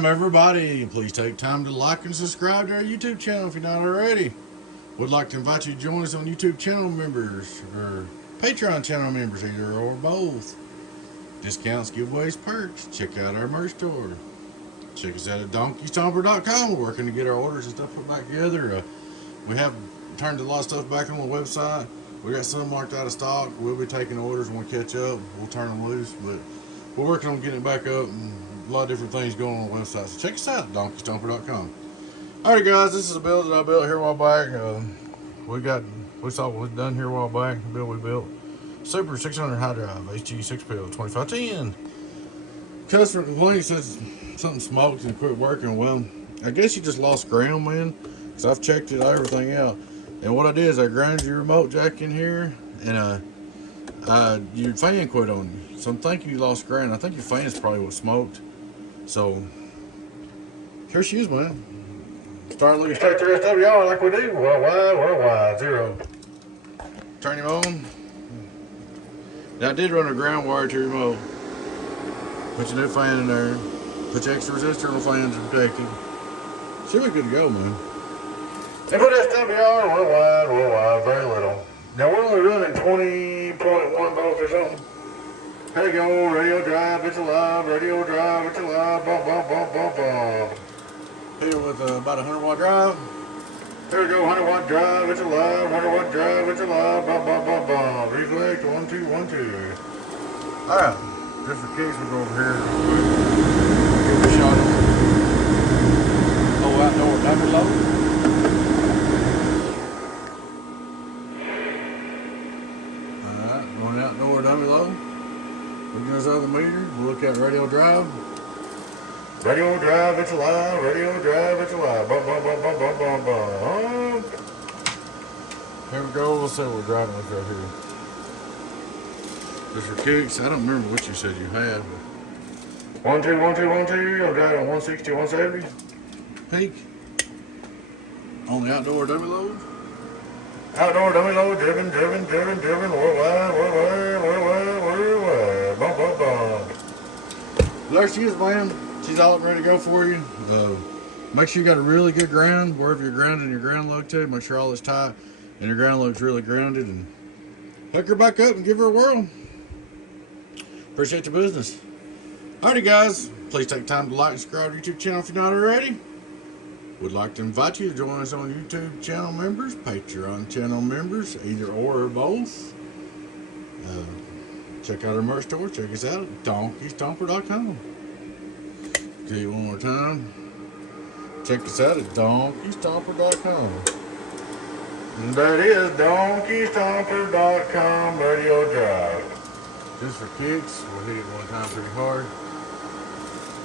time, everybody. Please take time to like and subscribe to our YouTube channel if you're not already. Would like to invite you to join us on YouTube channel members or Patreon channel members, either or both. Discounts, giveaways, perks. Check out our merch store. Check us out at donkeystomper.com. We're working to get our orders and stuff put back together. We have turned a lot of stuff back on the website. We got some marked out of stock. We'll be taking orders when we catch up. We'll turn them loose, but we're working on getting it back up, and a lot of different things going on the website. So check us out at donkeystomper.com. Alright guys, this is a build that I built here a while back. We saw what was done here a while back, the build we built. Super 600 high drive, HG 2510. Customer complaint says something smoked and quit working. Well, I guess you just lost ground, man, because I've checked it, everything out. And what I did is I grounded your remote jack in here, and your fan quit on you. So I'm thinking you lost ground. I think your fan is probably what smoked. So here she is, man. Start looking straight to the SWR like we do. Worldwide, 0. Turn him on. Now I did run a ground wire to your remote. Put your new fan in there. Put your extra resistor on the fan to protect it. Should be good to go, man. And put SWR worldwide, very little. Now we're only running 20.1 volts or something. There you go, radio drive, it's alive, radio drive, it's alive, bump, bump, bump, bump, bump. Here with about a 100 watt drive. There we go, 100 watt drive, it's alive, 100 watt drive, it's alive, bump, bump, bump, bump. Reflect, 1, 2, 1, 2. Alright, just for kicks, we'll go over here. Give it a shot on it. Oh, outdoor dummy load. Going outdoor dummy low. Look at this other meter. We'll look at radio drive. Radio drive, it's alive. Radio drive, it's alive. Bump, bump, bump, bump, bump, bump, bump. Here we go. We'll see what we're driving with right here. Just for kicks. I don't remember what you said you had. 1, 2, 1, 2, 1, 2. I'm driving 160, 170. Peak. On the outdoor dummy load. Outdoor dummy load, driven, worldwide, bump, bump, bump. There she is, man. She's all ready to go for you. Make sure you got a really good ground, wherever you're grounding your ground lug to. Make sure all is tight and your ground lug's really grounded, and hook her back up and give her a whirl. Appreciate your business. Alrighty guys, please take time to like and subscribe to our YouTube channel if you're not already. Would like to invite you to join us on YouTube channel members, Patreon channel members, either or both. Check out our merch store. Check us out at donkeystomper.com. Tell you one more time. Check us out at donkeystomper.com. And that is donkeystomper.com radio drive. Just for kicks, we'll hit it one time pretty hard.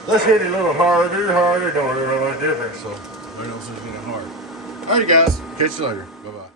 Let's hit it a little harder, don't really make much difference. So. I don't see anything hard. Alright guys, catch you later. Bye bye.